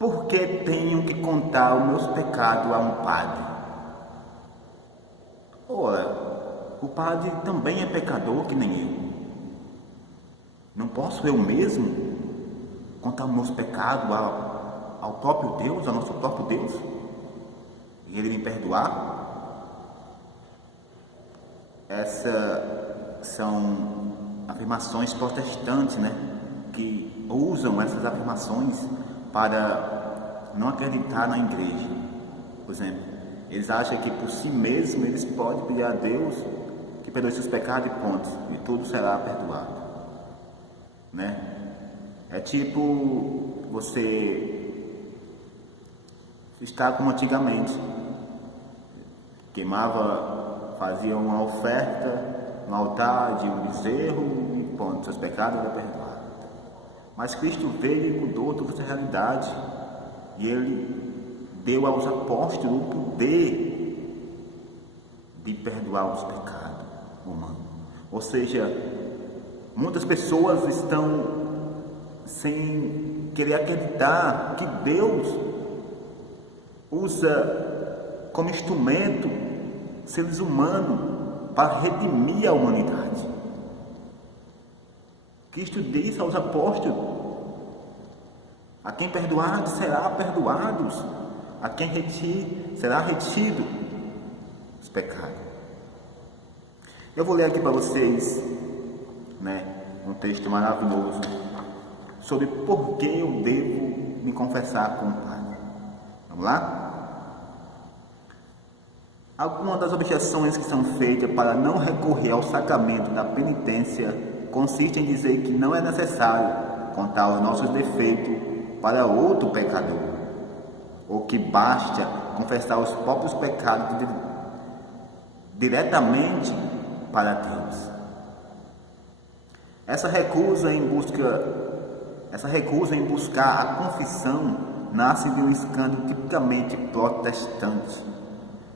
Por que tenho que contar os meus pecados a um padre? Ora, o padre também é pecador que nem eu. Não posso eu mesmo contar os meus pecados ao próprio Deus, ao nosso próprio Deus, e Ele me perdoar? Essas são afirmações protestantes, né? Que usam essas afirmações para não acreditar na igreja. Por exemplo, eles acham que por si mesmos eles podem pedir a Deus que perdoe seus pecados e ponto, e tudo será perdoado, né? É tipo você está como antigamente, fazia uma oferta no altar de um bezerro e ponto, seus pecados eram perdoados. Mas Cristo veio e mudou toda essa realidade, e Ele deu aos apóstolos o poder de perdoar os pecados humanos. Ou seja, muitas pessoas estão sem querer acreditar que Deus usa como instrumento seres humanos para redimir a humanidade. Cristo disse aos apóstolos: a quem perdoar será perdoados, a quem retir será retido os pecados. Eu vou ler aqui para vocês, né, um texto maravilhoso sobre por que eu devo me confessar com o Pai. Vamos lá? Algumas das objeções que são feitas para não recorrer ao sacramento da penitência consiste em dizer que não é necessário contar os nossos defeitos para outro pecador, ou que basta confessar os próprios pecados diretamente para Deus. Essa recusa em buscar a confissão nasce de um escândalo tipicamente protestante.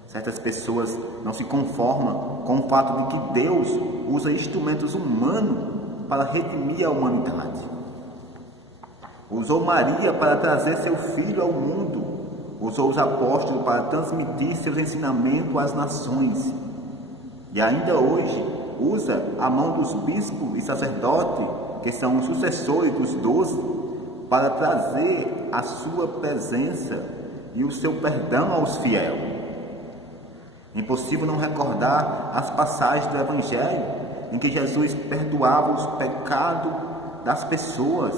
Certas pessoas não se conformam com o fato de que Deus usa instrumentos humanos para redimir a humanidade. Usou Maria para trazer seu filho ao mundo. Usou os apóstolos para transmitir seus ensinamentos às nações. E ainda hoje usa a mão dos bispos e sacerdotes, que são os sucessores dos 12, para trazer a sua presença e o seu perdão aos fiéis. Impossível não recordar as passagens do Evangelho em que Jesus perdoava os pecados das pessoas,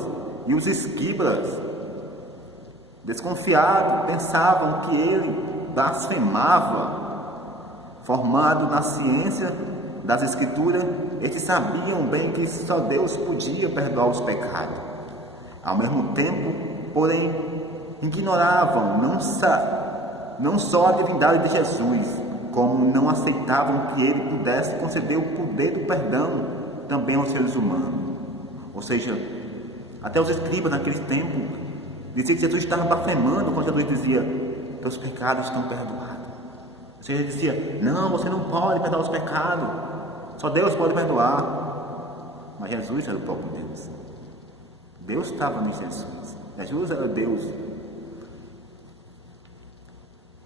e os escribas, desconfiados, pensavam que ele blasfemava. Formado na ciência das Escrituras, eles sabiam bem que só Deus podia perdoar os pecados. Ao mesmo tempo, porém, ignoravam não só a divindade de Jesus, como não aceitavam que ele pudesse conceder o poder do perdão também aos seres humanos. Ou seja, até os escribas naquele tempo diziam que Jesus estava blasfemando quando Jesus dizia: teus pecados estão perdoados. Ou seja, ele dizia: não, você não pode perdoar os pecados, só Deus pode perdoar. Mas Jesus era o próprio Deus. Deus estava em Jesus. Jesus era Deus.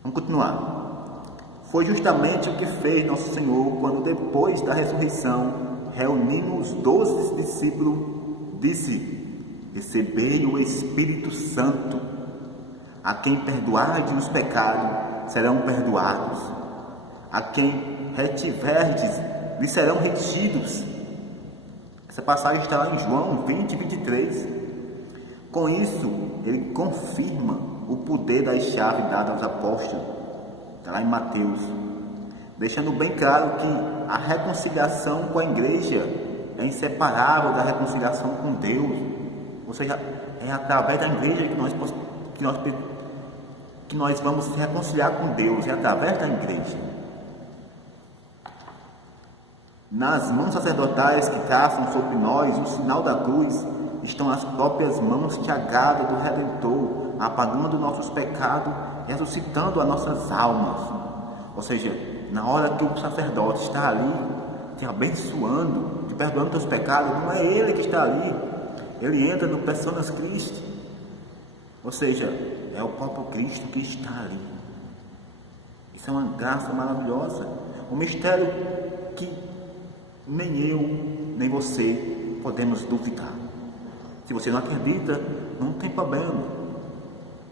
Vamos continuar. Foi justamente o que fez Nosso Senhor quando, depois da ressurreição, reunindo os 12 discípulos, disse: recebei o Espírito Santo. A quem perdoardes os pecados serão perdoados, a quem retiverdes lhes serão retidos. Essa passagem está lá em João 20, 23. Com isso, ele confirma o poder das chaves dadas aos apóstolos. Está lá em Mateus, deixando bem claro que a reconciliação com a igreja é inseparável da reconciliação com Deus. Ou seja, é através da igreja que nós vamos se reconciliar com Deus, é através da igreja. Nas mãos sacerdotais que traçam sobre nós o sinal da cruz, estão as próprias mãos que agarram do Redentor, apagando nossos pecados e ressuscitando as nossas almas. Ou seja, na hora que o sacerdote está ali te abençoando, te perdoando teus pecados, não é ele que está ali. Ele entra no Personas Christi Ou seja, é o próprio Cristo que está ali. Isso é uma graça maravilhosa, um mistério que nem eu, nem você podemos duvidar. Se você não acredita, não tem problema,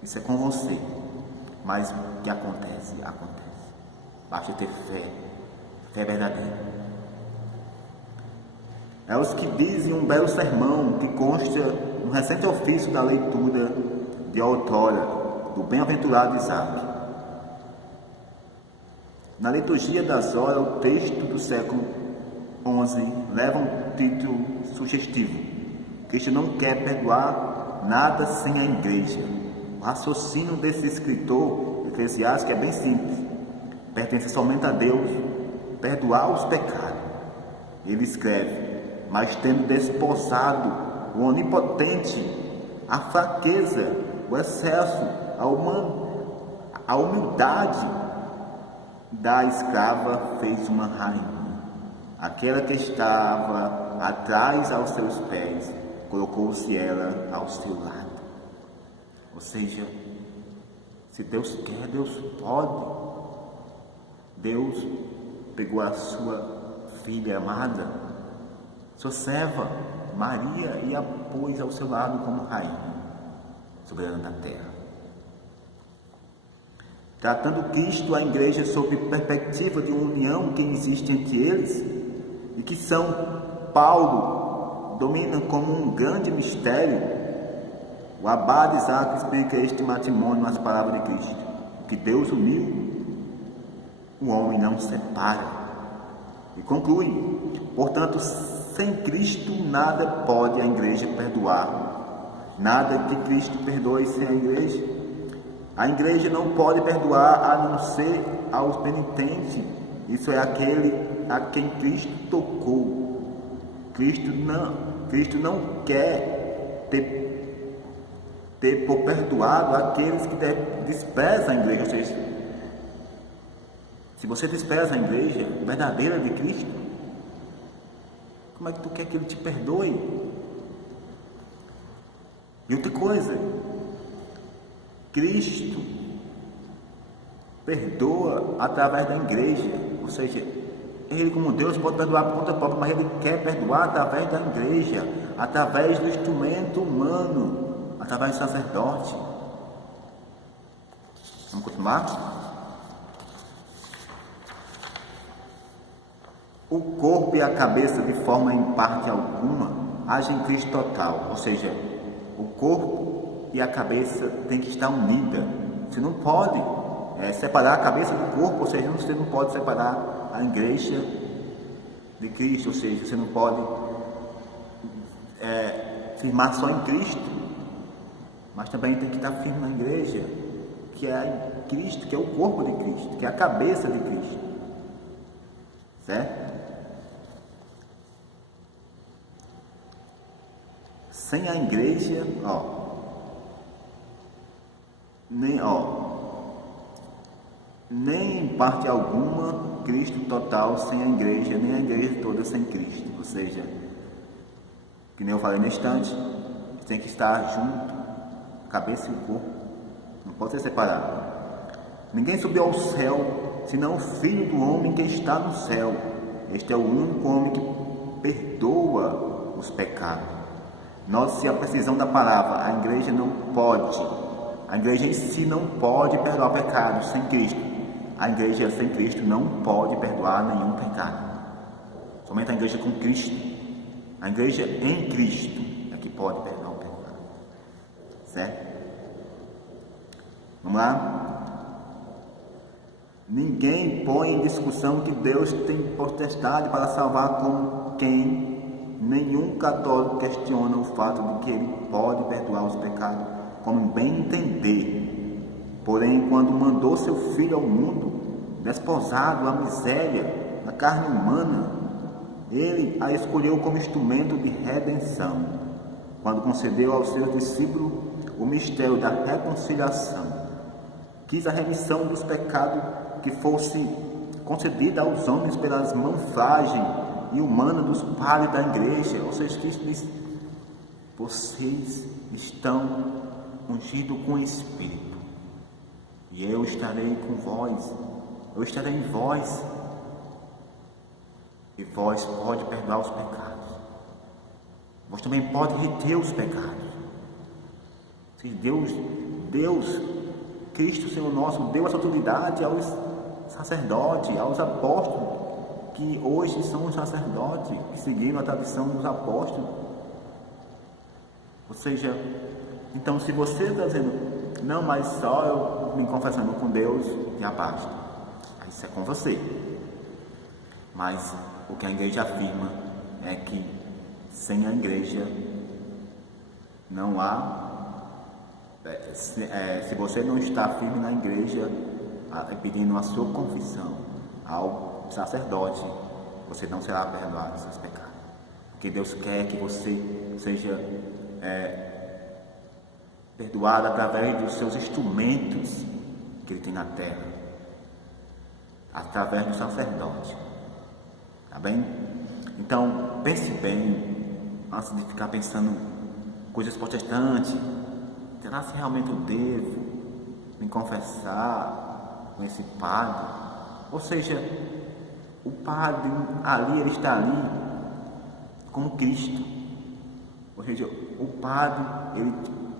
isso é com você, mas o que acontece, acontece. Basta ter fé, fé verdadeira. É os que dizem um belo sermão que consta no recente ofício da leitura de outrora do bem-aventurado Isaac. Na liturgia das horas, o texto do século XI leva um título sugestivo: Cristo não quer perdoar nada sem a igreja. O raciocínio desse escritor eclesiástico é bem simples: pertence somente a Deus perdoar os pecados. Ele escreve: mas tendo desposado o onipotente, a fraqueza, o excesso, a humildade da escrava fez uma rainha. Aquela que estava atrás aos seus pés, colocou-se ela ao seu lado. Ou seja, se Deus quer, Deus pode. Deus pegou a sua filha amada, sua serva Maria, e a pôs ao seu lado como rainha soberana da terra. Tratando Cristo a igreja sob perspectiva de uma união que existe entre eles e que São Paulo domina como um grande mistério, o abade Isaac explica este matrimônio nas palavras de Cristo: o que Deus uniu, o homem não separa. E conclui: portanto, sem Cristo nada pode a igreja perdoar, nada que Cristo perdoe sem a igreja. A igreja não pode perdoar a não ser aos penitentes, isso é aquele a quem Cristo tocou. Cristo não quer ter por perdoado aqueles que desprezam a igreja. Ou seja, se você despreza a igreja verdadeira de Cristo, como é que tu quer que Ele te perdoe? E outra coisa, Cristo perdoa através da igreja. Ou seja, Ele, como Deus, pode perdoar por conta própria, mas Ele quer perdoar através da igreja, através do instrumento humano, através do sacerdote. Vamos continuar? O corpo e a cabeça, de forma em parte alguma, agem em Cristo total. Ou seja, o corpo e a cabeça têm que estar unida. Você não pode separar a cabeça do corpo, ou seja, você não pode separar a igreja de Cristo, ou seja, você não pode firmar só em Cristo, mas também tem que estar firme na igreja, que é Cristo, que é o corpo de Cristo, que é a cabeça de Cristo, certo? Sem a igreja, nem em parte alguma Cristo total sem a igreja, nem a igreja toda sem Cristo. Ou seja, que nem eu falei no instante, tem que estar junto, cabeça e corpo, não pode ser separado. Ninguém subiu ao céu senão o Filho do homem que está no céu. Este é o único homem que perdoa os pecados. Note-se a precisão da palavra: a igreja não pode, a igreja em si não pode perdoar pecados sem Cristo. A igreja sem Cristo não pode perdoar nenhum pecado. Somente a igreja com Cristo, a igreja em Cristo é que pode perdoar o pecado. Certo? Vamos lá? Ninguém põe em discussão que Deus tem potestade para salvar como quem. Nenhum católico questiona o fato de que Ele pode perdoar os pecados como bem entender. Porém, quando mandou seu Filho ao mundo, desposado à miséria da carne humana, Ele a escolheu como instrumento de redenção. Quando concedeu aos seus discípulos o mistério da reconciliação, quis a remissão dos pecados que fosse concedida aos homens pelas mãos frágeis e humana dos padres da igreja. Ou seja, Cristo diz: vocês estão ungido com o Espírito. E eu estarei com vós, eu estarei em vós. E vós pode perdoar os pecados. Vós também pode reter os pecados. Se Deus, Cristo Senhor nosso, deu essa autoridade aos sacerdotes, aos apóstolos, que hoje são os sacerdotes, que seguiram a tradição dos apóstolos. Ou seja, então se você está dizendo, não, mas só eu me confessando com Deus, já basta. Isso é com você. Mas o que a igreja afirma é que sem a igreja não há, se você não está firme na igreja, pedindo a sua confissão ao sacerdote, você não será perdoado dos seus pecados. Porque Deus quer que você seja perdoado através dos seus instrumentos que Ele tem na terra, através do sacerdote. Tá bem? Então, pense bem antes de ficar pensando coisas protestantes. Será se realmente eu devo me confessar com esse padre? Ou seja, o padre ali, ele está ali com Cristo. Ou seja, o padre, ele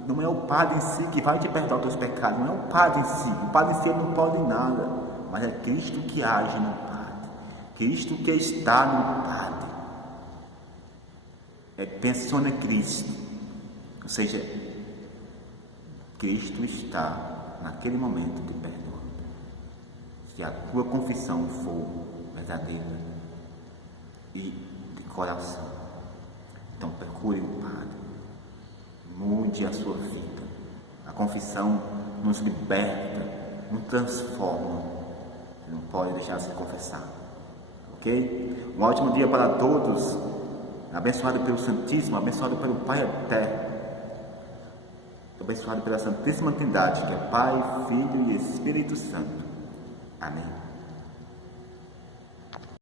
não é o padre em si que vai te perdoar os teus pecados, não é o padre em si. O padre em si ele não pode nada, mas é Cristo que age no padre, Cristo que está no padre. Pensiona Cristo, ou seja, Cristo está naquele momento te perdoando. Se a tua confissão for verdadeira e de coração, então procure o Padre, mude a sua vida. A confissão nos liberta, nos transforma. Você não pode deixar de se confessar, ok? Um ótimo dia para todos, abençoado pelo Santíssimo, abençoado pelo Pai Eterno, abençoado pela Santíssima Trindade, que é Pai, Filho e Espírito Santo. Amém.